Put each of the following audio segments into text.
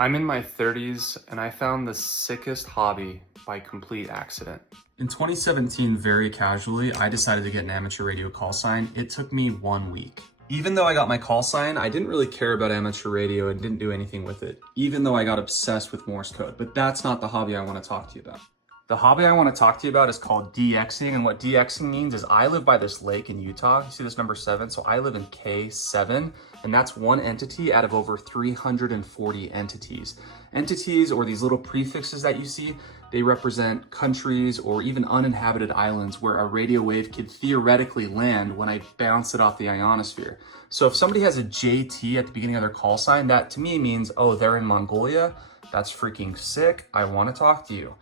I'm in my 30s and I found the sickest hobby by complete accident. In 2017, very casually, I decided to get an amateur radio call sign. It took me 1 week. Even though I got my call sign, I didn't really care about amateur radio and didn't do anything with it, even though I got obsessed with Morse code. But that's not the hobby I want to talk to you about. The hobby I want to talk to you about is called DXing, and what DXing means is I live by this lake in Utah. You see this number 7? So I live in K7, and that's one entity out of over 340 entities. Entities, or these little prefixes that you see, they represent countries or even uninhabited islands where a radio wave could theoretically land when I bounce it off the ionosphere. So if somebody has a JT at the beginning of their call sign, that to me means, oh, they're in Mongolia. That's freaking sick. I want to talk to you.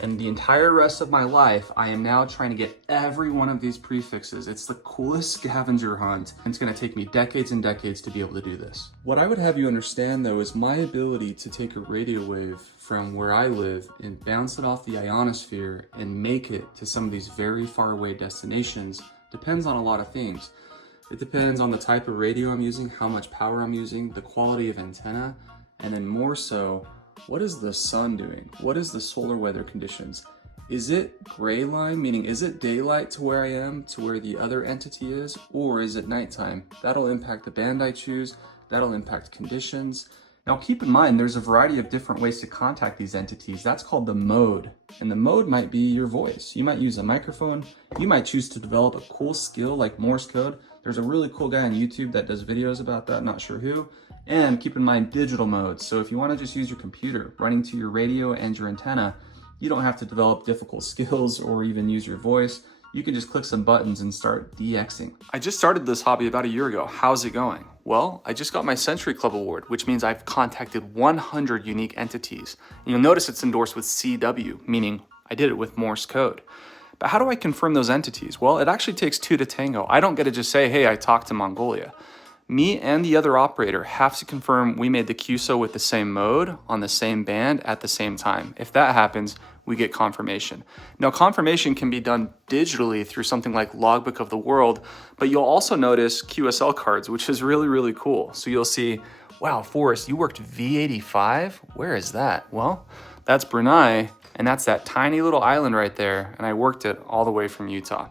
And the entire rest of my life, I am now trying to get every one of these prefixes. It's the coolest scavenger hunt. And it's gonna take me decades and decades to be able to do this. What I would have you understand though is my ability to take a radio wave from where I live and bounce it off the ionosphere and make it to some of these very far away destinations depends on a lot of things. It depends on the type of radio I'm using, how much power I'm using, the quality of antenna, and then more so, what is the sun doing? What is the solar weather conditions? Is it gray line, meaning is it daylight to where I am, to where the other entity is, or is it nighttime? That'll impact the band I choose, that'll impact conditions. Now keep in mind, there's a variety of different ways to contact these entities. That's called the mode. And the mode might be your voice. You might use a microphone. You might choose to develop a cool skill like Morse code. There's a really cool guy on YouTube that does videos about that, not sure who. And keep in mind digital modes. So if you want to just use your computer running to your radio and your antenna, you don't have to develop difficult skills or even use your voice. You can just click some buttons and start DXing. I just started this hobby about a year ago. How's it going? Well, I just got my Century Club Award, which means I've contacted 100 unique entities. And you'll notice it's endorsed with CW, meaning I did it with Morse code. But how do I confirm those entities? Well, it actually takes 2 to tango. I don't get to just say, hey, I talked to Mongolia. Me and the other operator have to confirm we made the QSO with the same mode on the same band at the same time. If that happens, we get confirmation. Now, confirmation can be done digitally through something like Logbook of the World, but you'll also notice QSL cards, which is really, really cool. So you'll see, wow, Forrest, you worked V85? Where is that? Well, that's Brunei, and that's that tiny little island right there, and I worked it all the way from Utah.